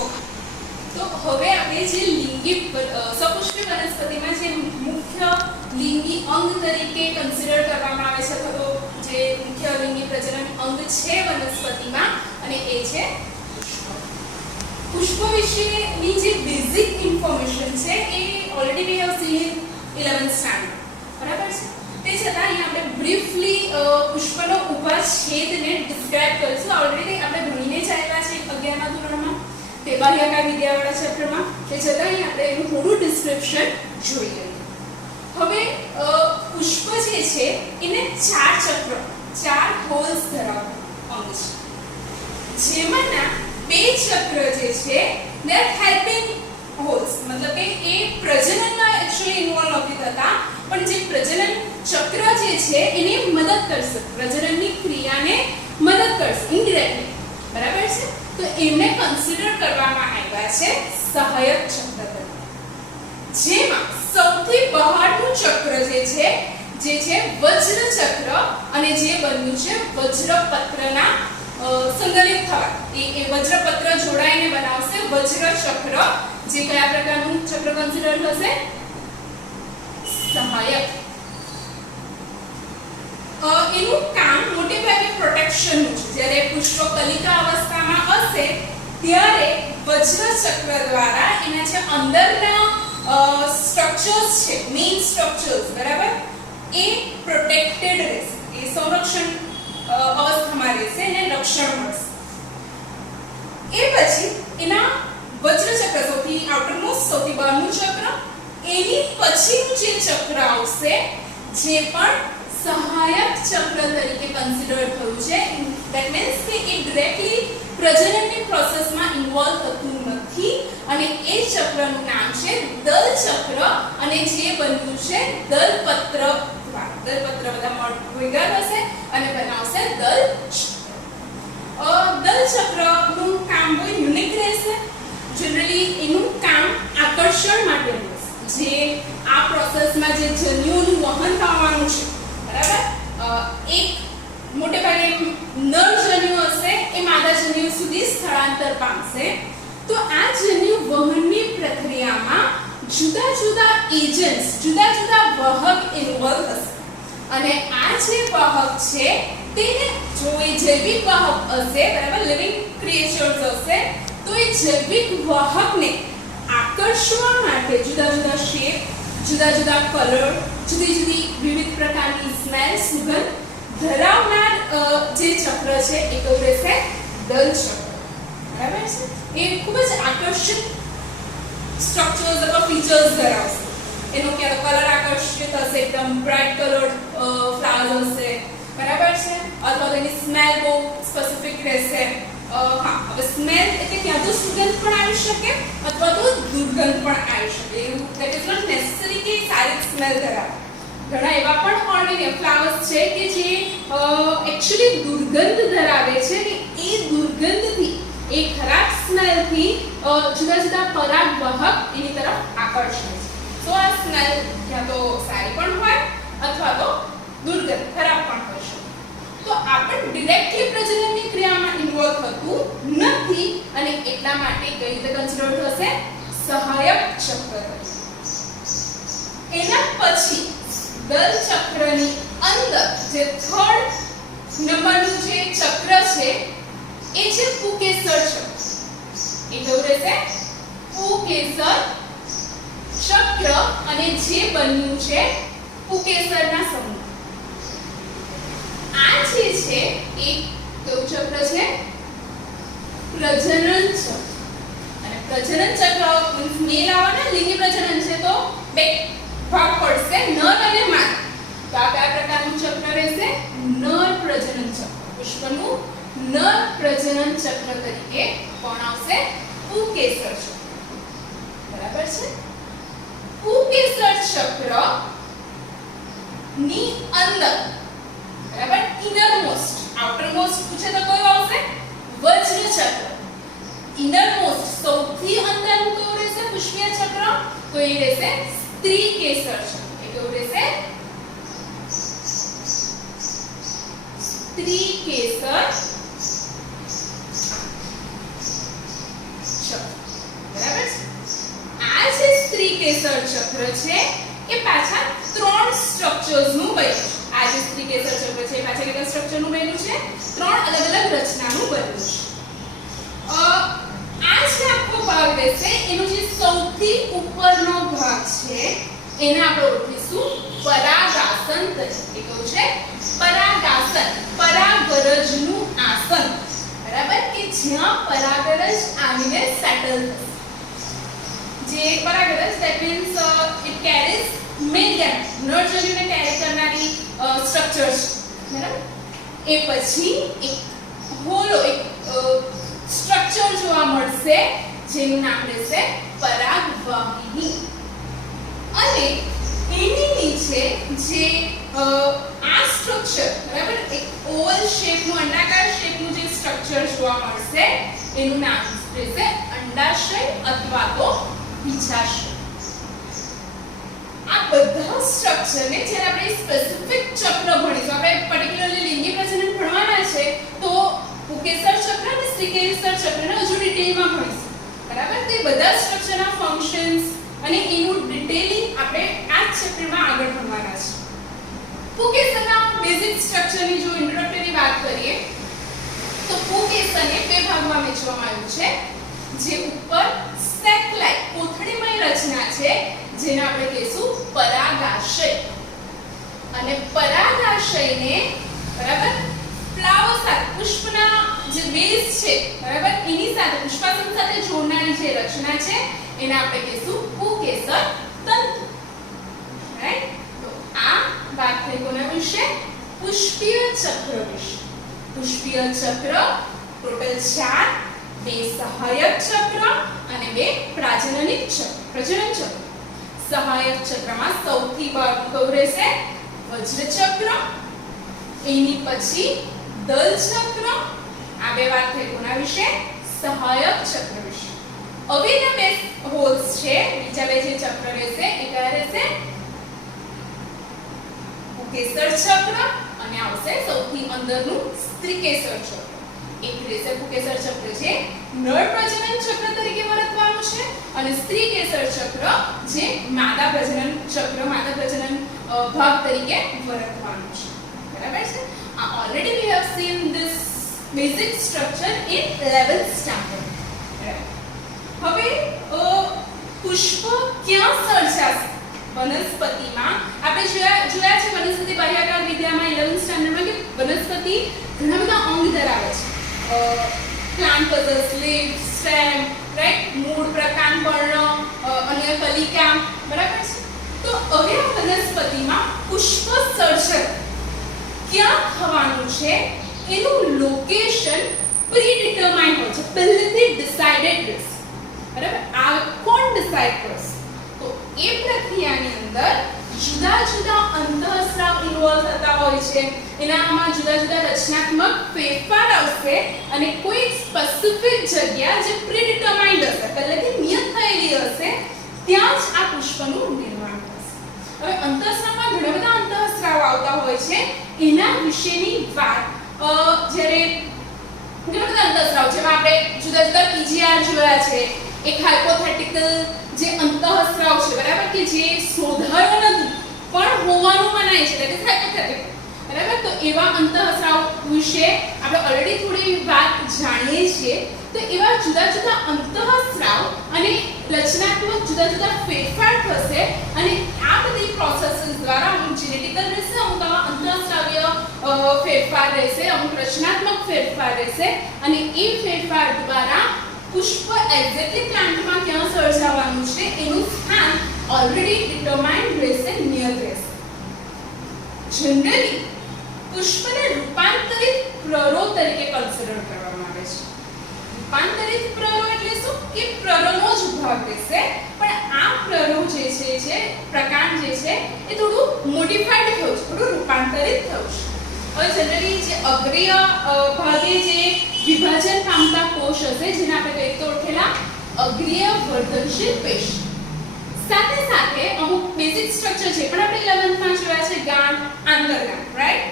Okay, તો હવે આપણે જે લિંગી સપુષ્પી વનસ્પતિમાં જે મુખ્ય લિંગી અંગ તરીકે કન્સિડર કરવામાં આવે છે અથવા તો જે મુખ્ય લિંગી પ્રજનન અંગ છે વનસ્પતિમાં, અને એ છે પુષ્પ વિશેની જે બેઝિક ઇન્ફોર્મેશન છે એ already we have seen 11th standard, બરાબર છે. તે છતાં અહીં આપણે બ્રીફલી પુષ્પનો ઉભા છેદને ડિસ્ક્રાઇબ કરીશું. ઓલરેડી આપણે ભણીને જ આવ્યા છે 11મા ધોરણમાં તે બાહ્યકાર વિદ્યાવાળા ચેપ્ટરમાં. તે છતાં અહીં આપણે એનું થોડું ડિસ્ક્રિપ્શન જોઈ લઈએ. હવે પુષ્પ જે છે એને 4 ચક્ર, 4 હોલ્સ ધરાવતું અંગ છે, જેમાંના 2 ચક્ર જે છે દે આર હેલ્પિંગ હોલ્સ, મતલબ કે એ પ્રજનનમાં એક્ચ્યુઅલી ઇન્વોલ્વ નથી થતા, પણ જે પ્રજનન ચક્ર જે છે એને મદદ કરશે, પ્રજનનની ક્રિયાને મદદ કરશે ઇનડાયરેક્ટલી, બરાબર છે. તો એમને કન્સિડર કરવામાં આવ્યા છે સહાયક ચક્ર તરીકે, જેમાં સૌથી બહારનું ચક્ર જે છે વજ્ર ચક્ર, અને જે બન્યું છે વજ્રપત્રના સંકલિત થવા, એ વજ્રપત્ર જોડાઈને બનાવશે વજ્ર ચક્ર, જે કયા પ્રકારનું ચક્ર કન્સિડર થશે? સહાયક. એનું કામ મોટે ભાગે પ્રોટેક્શનનું છે. જ્યારે પુષ્પ કલિકા અવસ્થામાં હશે ત્યારે વજ્ર ચક્ર દ્વારા એના જે અંદરના સ્ટ્રક્ચર્સ છે, મેઇન સ્ટ્રક્ચર્સ, બરાબર, એ પ્રોટેક્ટેડ રહેશે, એ સંરક્ષણ અવસ્થામાં રહેશે, એને રક્ષણ મળશે. એ પછી એના વજ્ર ચક્ર, સૌથી આઉટરમોસ્ટ, સૌથી બહારનું ચક્ર, એની પછીનું જે ચક્ર આવશે જે પણ સહાયક ચક્ર તરીકે કન્સિડર થયું છે. ધેટ મીન્સ કે એ ડાયરેક્ટલી પ્રજનનની પ્રોસેસમાં ઇન્વોલ્વ થતું નથી, અને એ ચક્રનું નામ છે દલ ચક્ર, અને જે બન્યું છે દલપત્ર દ્વારા. દલપત્ર બધા ભેગા થશે અને બનાવશે દલ ચક્ર. દલ ચક્રનું કામ બહુ યુનિક રહેશે. જનરલી એનું કામ આકર્ષણ માટે રહેશે, જે આ પ્રોસેસમાં જે જન્યુઓનું વહન થવાનું છે, બરાબર, એક મોટે ભાગે નર જન્યુ હશે એ માદા જન્યુ સુધી સ્થળાંતર પામશે. તો આ જન્યુ વહનની પ્રક્રિયામાં જુદા જુદા એજન્ટ્સ, જુદા જુદા વાહક ઇન્વોલ્વ થશે, અને આ જે વાહક છે તેને જો એ જૈવિક વાહક હશે, બરાબર, લિવિંગ ક્રિએચર્સ હશે, તો એ જૈવિક વાહકને આકર્ષવા માટે જુદા જુદા શેપ, જુદા જુદા કલર, જુદી જુદી વિવિધ પ્રકારની સ્મેલ, સુગંધ ધરાવનાર જે ચક્ર છે એ કયું રહેશે? દલ ચક્ર, બરાબર છે. એ ખૂબ જ આકર્ષક સ્ટ્રક્ચર્સ અથવા ફીચર્સ ધરાવશે. એનો કલર આકર્ષિત હશે, એકદમ બ્રાઇટ કલર્ડ ફ્લાવર્સ હશે, બરાબર છે, અથવા તો એની સ્મેલ બહુ સ્પેસિફિક રહેશે. હા, હવે સ્મેલ એટલે ક્યાં તો સુગંધ પણ આવી શકે અથવા તો દુર્ગંધ પણ આવી શકે. એવું ધેટ ઇઝ નોટ નેસેસરી કે સારી સ્મેલ ધરાવે. ઘણા એવા પણ ઓર્ડિનરી ફ્લાવર્સ છે કે જે એક્ચ્યુઅલી દુર્ગંધ ધરાવે છે, અને એ દુર્ગંધથી, એ ખરાબ સ્મેલથી જુદા જુદા પરાગવાહક એની તરફ આકર્ષે છે. તો આ સ્મેલ ક્યાં તો સારી પણ હોય અથવા તો દુર્ગંધ ખરાબ પણ હોઈ શકે. તો આ પણ ડિરેક્ટલી પ્રજનનની ક્રિયામાં ઇન્વોલ્વ થતું નથી, અને એટલા માટે કઈ રીતે કન્સિડર થશે? સહાયક ચક્ર. એના પછી દલ ચક્રની અંદર જે થર્ડ નંબરનું જે ચક્ર છે એ છે પુકેસર ચક્ર. એ કેવું રહેશે? પુકેસર ચક્ર, અને જે બન્યું છે પુકેસરના સમૂહ. આ જે છે એ કેવું ચક્ર છે? પ્રજનન ચક્ર. અને પ્રજનન ચક્ર મીન્સ મેલ આવવાના લિંગી પ્રજનન છે, તો બે ભાગ પડશે, નર અને માદા. તો આ કયા પ્રકારનું ચક્ર રહેશે? નર પ્રજનન ચક્ર. પુષ્પનું નર પ્રજનન ચક્ર તરીકે કોણ આવશે? પુકેસર ચક્ર, બરાબર છે. પુકેસર ચક્ર ની અંદર, બરાબર, ઇનરમોસ્ટ, આઉટરમોસ્ટ પૂછે તો કયો આવશે? વજ્ર ચક્ર. ઇનરમોસ્ટ સૌથી અંદરનું કયું રહેશે પુષ્પીય ચક્ર? તો એ રહેશે સ્ત્રી કેસર ચક્ર. એ કેવું રહેશે? સ્ત્રી કેસર ચક્ર. સ્ત્રીકેસર ચક્ર છે એ પાછા 3 સ્ટ્રક્ચર્સ નું બન્યું છે. આ જે સ્ત્રીકેસર ચક્ર છે એ પાછા કેટલા સ્ટ્રક્ચર નું બન્યું છે? 3 અલગ અલગ રચનાનું બન્યું છે. આ જે આખો ભાગ રહેશે એનો જે સૌથી ઉપરનો ભાગ છે એને આપણે ઓળખીશું પરાગાસન તરીકે. કેવું છે? પરાગાસન. પરાગરજનું આસન, બરાબર, કે જ્યાં પરાગરજ આવીને સેટલ થશે. જે પરાગરજ that means it carries male gamete, નર જન્યુને કેરી કરનારી સ્ટ્રક્ચર છે, બરાબર. એ પછી એક હોલો એક સ્ટ્રક્ચર જોવા મળશે જેનું નામ રહેશે પરાગવાહિની. અને એની નીચે જે આ સ્ટ્રક્ચર, બરાબર, એક ઓવલ શેપનું અંડાકાર શેપનું જે સ્ટ્રક્ચર જોવા મળશે એનું નામ રહેશે અંડાશય અથવા તો બીજાશય. આ બધા સ્ટ્રક્ચરને જ્યારે આપણે સ્પેસિફિક ચક્ર ભણીશું, આપણે પર્ટિક્યુલરલી લિંગી પ્રજનન ભણવાના છે તો પુંકેસર ચક્ર અને સ્ત્રીકેસર ચક્રને હજુ ડિટેલમાં ભણીશું, બરાબર. તે બધા સ્ટ્રક્ચરના ફંક્શન્સ અને એનું ડિટેલિંગ આપણે આ ચેપ્ટરમાં આગળ ભણવાના છે. પુંકેસરના બેઝિક સ્ટ્રક્ચરની જો ઇન્ટ્રોડક્ટરી વાત કરીએ તો પુંકેસરને બે ભાગમાં વહેંચવામાં આવ્યું છે. જે ઉપર સેક લાઇક કોથળીમય રચના છે જેને આપણે કહીશું પરાગાશય. અને પરાગાશયને, બરાબર, ફ્લાવર સાથે પુષ્પના જે બેઝ છે, બરાબર, એની સાથે પુષ્પાસન સાથે જોડનારી જે રચના છે એને આપણે કહીશું પુંકેસર તંતુ, રાઈટ. તો આ વાત થઈ કોના વિશે? પુષ્પીય ચક્ર વિશે. પુષ્પીય ચક્ર ટોટલ 4, 2 સહાયક ચક્ર અને 2 પ્રજનનિક ચક્ર. સહાયક ચક્રમાં સૌથી બહાર રહેશે વજ્ર ચક્ર, એની પછી દલ ચક્ર. આ બે વાત થઈ કોના વિશે? સહાયક ચક્ર વિશે. હવે ના બે હોલ્સ છે, બીજા બે જે ચક્ર રહેશે એ કયા રહેશે? પુંકેસર ચક્ર અને આવશે સૌથી અંદરનું સ્ત્રીકેસર ચક્ર. એક રહેશે પુંકેસર ચક્ર જે નર પ્રજનન ચક્ર તરીકે વર્તવાનું છે અને સ્ત્રીકેસર ચક્ર જે માદા પ્રજનન ચક્ર, માદા પ્રજનન ભાગ તરીકે વર્તવાનું છે, બરાબર છે. Already we have seen this basic structure in 11th standard. હવે પુષ્પ ક્યાં સર્જાશે? વનસ્પતિમાં આપણે જોયા છે વનસ્પતિ બાહ્યાકાર વિદ્યામાં 11th સ્ટાન્ડર્ડમાં કે વનસ્પતિ ઘણા બધા અંગ ધરાવે છે. Plant puzzles, leaf, stem, right, મૂળ, પ્રકાંડ, પર્ણ, અન્ય કલિકા, બરાબર છે. તો હવે આ વનસ્પતિમાં પુષ્પ સર્જન ક્યાં થવાનું છે એનું લોકેશન પ્રીડિટરમાઇન્ડ હોય છે, પહેલેથી ડિસાઇડેડ રહેશે, બરાબર. આ કોણ ડિસાઇડ કરશે? તો એ પ્રક્રિયાની અંદર જુદા જુદા અંતઃસ્રાવ ઇન્વોલ્વ થતા હોય છે. એનામાં જુદા જુદા રચનાત્મક ફેરફાર આવશે અને કોઈ સ્પેસિફિક જગ્યા જે પ્રીડિટરમાઇન્ડ હશે, પહેલેથી નિયત થયેલી હશે, ત્યાં જ આ પુષ્પનું નિર્માણ થશે. હવે અંતઃસ્રાવમાં ઘણા બધા અંતઃસ્રાવ આવતા હોય છે, એના વિશેની વાત જ્યારે ઘણા બધા અંતઃસ્રાવ જેમાં આપણે જુદા જુદા પીજીઆર જોયા છે. એક હાઇપોથેટિકલ જે અંતઃસ્રાવ છે, બરાબર, કે જે શોધાયો નથી પણ હોવાનું મનાય છે, એટલે હાઇપોથેટિકલ, બરાબર. તો એવા અંતઃસ્રાવ વિશે આપણે ઓલરેડી થોડી વાત જાણીએ છીએ. તો એવા જુદા જુદા અંતઃસ્રાવ અને રચનાત્મક જુદા જુદા ફેરફાર થશે અને આ બધી પ્રોસેસીસ દ્વારા અમુક જેનેટિકલ રહેશે, અમુક અંતઃસ્રાવીય ફેરફાર રહેશે, અમુક રચનાત્મક ફેરફાર રહેશે અને એ ફેરફાર દ્વારા પુષ્પ એક્ઝેક્ટલી પ્લાન્ટમાં ક્યાં સર્જાવાનું છે એનું સ્થાન ઓલરેડી ડિટરમાઇન્ડ રહેશે, નિયત રહેશે. જનરલી પુષ્પને રૂપાંતરિત પ્રરો તરીકે કન્સિડર કરવામાં આવે છે. રૂપાંતરિત પ્રરો એટલે શું? કે પ્રરોનો જ ભાગ રહેશે, પણ આ પ્રરો જે પ્રકાંડ જે છે એ થોડું મોડિફાઈડ થયું છે, થોડું રૂપાંતરિત થયું છે. હવે જનરલી જે અગ્રીય ભાગે જે વિભાજન પામતા કોષ હશે જેને આપણે કઈ રીતે ઓળખેલા અગ્રીય વર્ધનશીલ પેશી. સાથે સાથે અમુક બેઝિક સ્ટ્રક્ચર છે પણ આપણે 11th માં જોયા છે ગાંઠ, આંતરગાંઠ, રાઈટ.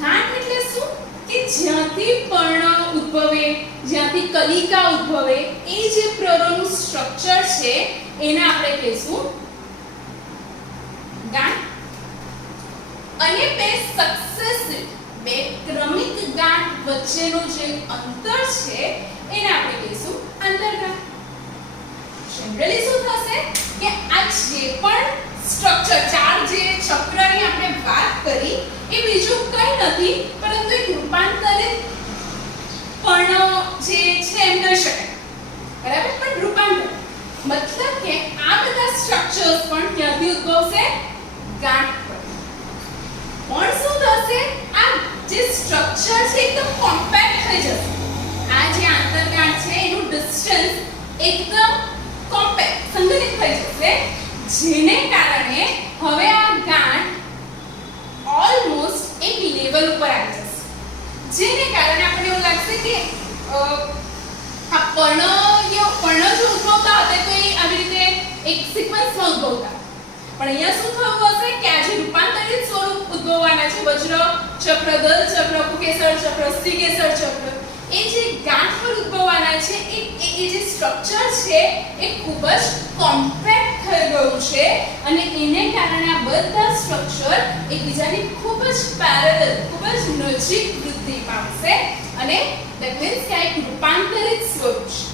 ગાંઠ એટલે શું? કે જ્યાંથી પર્ણ ઉદ્ભવે, જ્યાંથી કલિકા ઉદ્ભવે, એ જે પ્રરોનું સ્ટ્રક્ચર છે એને આપણે કહીશું ગાંઠ. અને બે સક્સેસિવ બે ક્રમિક ગાંઠ વચ્ચેનું જે અંતર છે એને આપણે કહીશું આંતરગાંઠ. જનરલી શું થશે કે આ જે પણ સ્ટ્રક્ચર ચાર જે ચક્રની આપણે વાત કરી એ બીજું કંઈ નથી પરંતુ એક રૂપાંતરિત પર્ણ જે છે એમ કહી શકાય, બરાબર. પણ રૂપાંતર મતલબ કે આ બધા સ્ટ્રક્ચર્સ પણ ક્યાંથી ઉદ્ભવશે? ગાંઠ પર. પણ શું થશે? આ જે સ્ટ્રક્ચર છે એકદમ કોમ્પેક્ટ થઈ જશે. આ જે આંતરગાંઠ છે એનું ડિસ્ટન્સ એકદમ કોમ્પેક્ટ સંગઠિત થઈ જશે, જેને કારણે હવે આ ગાંઠ ઓલમોસ્ટ એક લેવલ ઉપર આવી જશે, જેને કારણે આપણને એવું લાગશે કે આ પર્ણ જો ઉદ્ભવતા હતા તો એ આવી રીતે એક સિક્વન્સમાં ઉદ્ભવતા, પણ અહીંયા શું થયું હશે કે આ જે રૂપાંતરિત સ્વરૂપ ઉદ્ભવવાના છે વજ્ર ચક્ર, દલ ચક્ર, પુકેસર ચક્ર, સ્ત્રીકેસર ચક્ર, એ જે ગાંઠ પર ઉદ્ભવવાના છે એ જે સ્ટ્રક્ચર છે એ ખૂબ જ કોમ્પેક્ટ થઈ ગયું છે અને એને કારણે આ બધા સ્ટ્રક્ચર એકબીજાની ખૂબ જ પેરેલલ ખૂબ જ નજીક વૃદ્ધિ પામશે અને that means કે એક રૂપાંતરિત સ્વરૂપ છે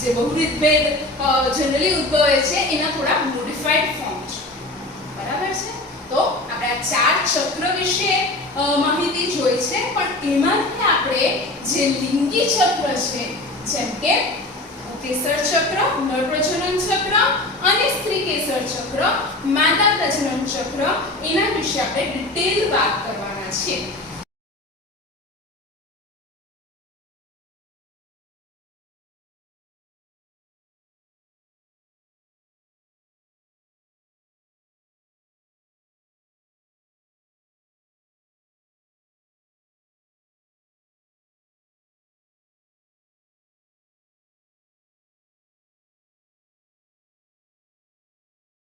જે બહુવિધ ભેદ જનરલી ઉદ્ભવે છે એના થોડા મોડિફાઈડ ફોર્મ છે, બરાબર છે. તો આપણે આ ચાર ચક્ર વિશે માહિતી જોઈ છે, પણ એમાંથી આપણે જે લિંગી ચક્ર છે જેમ કે કેસર ચક્ર, નર પ્રજનન ચક્ર અને સ્ત્રી કેસર ચક્ર, માદા પ્રજનન ચક્ર, એના વિશે આપણે ડિટેલ વાત કરવાના છીએ.